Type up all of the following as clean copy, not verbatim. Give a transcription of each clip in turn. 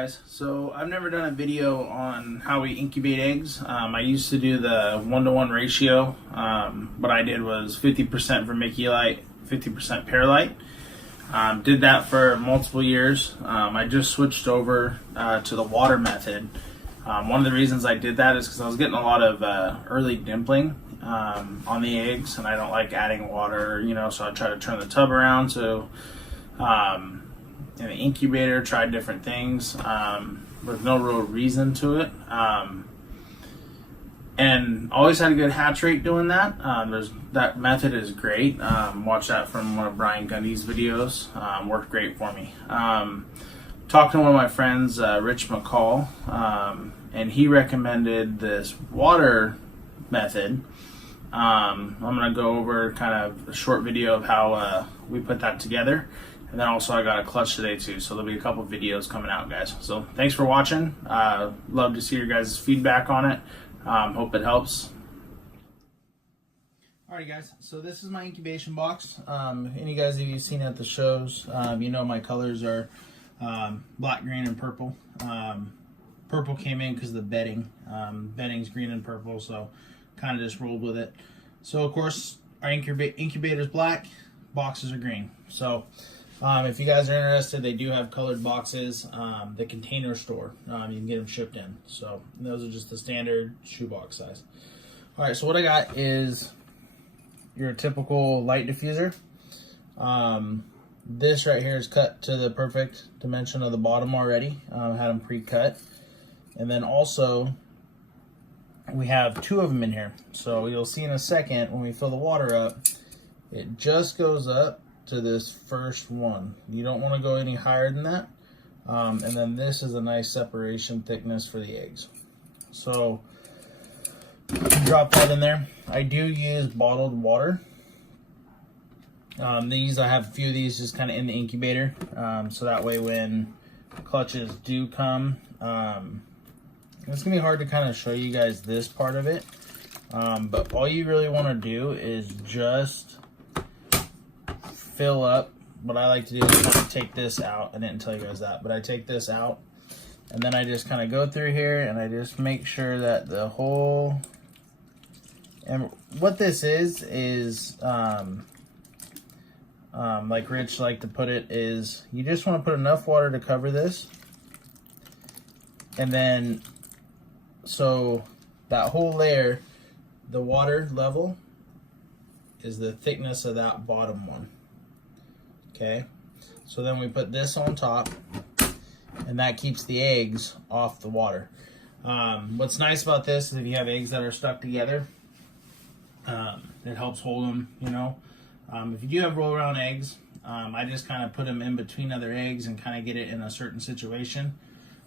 Guys, so I've never done a video on how we incubate eggs. I used to do the 1-to-1 ratio. What I did was 50% vermiculite, 50% perlite. Did that for multiple years. I just switched over to the water method. One of the reasons I did that is because I was getting a lot of early dimpling on the eggs, and I don't like adding water, so I try to turn the tub around. So in the incubator, tried different things with no real reason to it, and always had a good hatch rate doing that. That method is great. Watch that from one of Brian Gundy's videos. Worked great for me. Talked to one of my friends, Rich McColl, and he recommended this water method. I'm going to go over kind of a short video of how we put that together. And then also I got a clutch today too, so there'll be a couple videos coming out, guys. So thanks for watching. Love to see your guys' feedback on it. Hope it helps. Alright guys, so this is my incubation box. Any guys of you seen it at the shows, you know my colors are black, green, and purple. Purple came in because of the bedding. Bedding's green and purple, so kind of just rolled with it. So of course our incubator's black, boxes are green. So if you guys are interested, they do have colored boxes. The Container Store, you can get them shipped in. So those are just the standard shoebox size. All right, so what I got is your typical light diffuser. This right here is cut to the perfect dimension of the bottom already. Had them pre-cut. And then also we have two of them in here. So you'll see in a second when we fill the water up, it just goes up to this first one. You don't want to go any higher than that. And then this is a nice separation thickness for the eggs. So drop that in there. I do use bottled water. I have a few of these just kind of in the incubator. So that way when clutches do come, it's gonna be hard to kind of show you guys this part of it. But all you really want to do is just fill up. What I like to do is kind of take this out. I didn't tell you guys that, but I take this out and then I just kind of go through here and I just make sure that the whole, and what this is like Rich liked to put it, is you just want to put enough water to cover this, and then so that whole layer, the water level is the thickness of that bottom one. Okay, so then we put this on top, and that keeps the eggs off the water. What's nice about this is if you have eggs that are stuck together, it helps hold them, If you do have roll around eggs, I just kind of put them in between other eggs and kind of get it in a certain situation.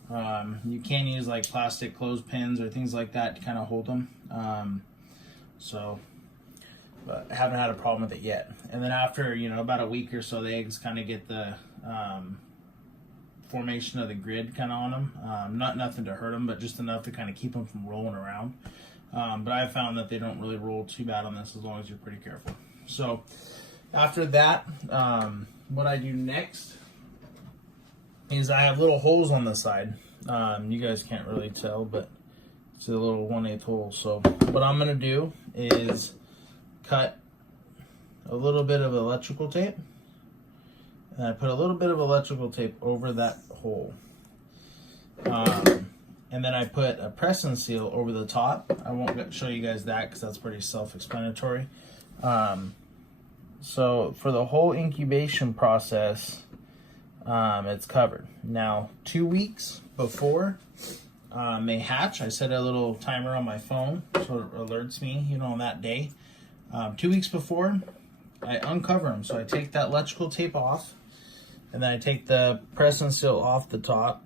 You can use like plastic clothespins or things like that to kind of hold them. But I haven't had a problem with it yet. And then after, about a week or so, the eggs kind of get the formation of the grid kind of on them. Nothing to hurt them, but just enough to kind of keep them from rolling around. But I've found that they don't really roll too bad on this as long as you're pretty careful. So after that, what I do next is I have little holes on the side. You guys can't really tell, but it's a little 1/8 hole. So what I'm going to do is cut a little bit of electrical tape, and I put a little bit of electrical tape over that hole, and then I put a press and seal over the top. I won't show you guys that because that's pretty self-explanatory. So for the whole incubation process, it's covered. Now 2 weeks before they hatch, I set a little timer on my phone so it alerts me, on that day. 2 weeks before, I uncover them. So I take that electrical tape off, and then I take the press and seal off the top,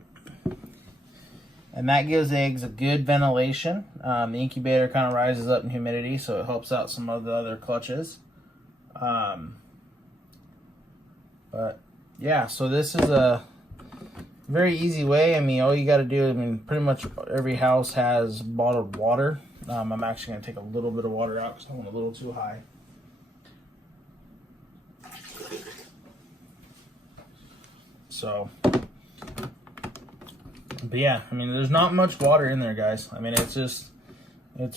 and that gives eggs a good ventilation. The incubator kind of rises up in humidity, so it helps out some of the other clutches. But yeah, so this is a very easy way. All you got to do, pretty much every house has bottled water. I'm actually going to take a little bit of water out because I went a little too high. So But yeah, I mean, there's not much water in there, guys. I mean, it's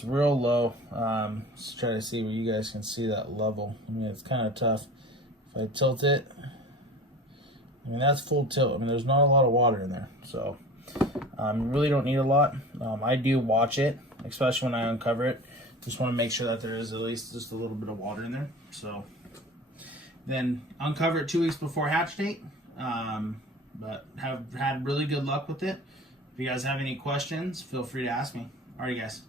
real low. Let's try to see where you guys can see that level. I mean, it's kind of tough. If I tilt it, I mean, that's full tilt. I mean, there's not a lot of water in there. So you really don't need a lot. I do watch it, especially when I uncover it. Just want to make sure that there is at least just a little bit of water in there. So then uncover it 2 weeks before hatch date. But have had really good luck with it. If you guys have any questions, feel free to ask me. Alright, guys.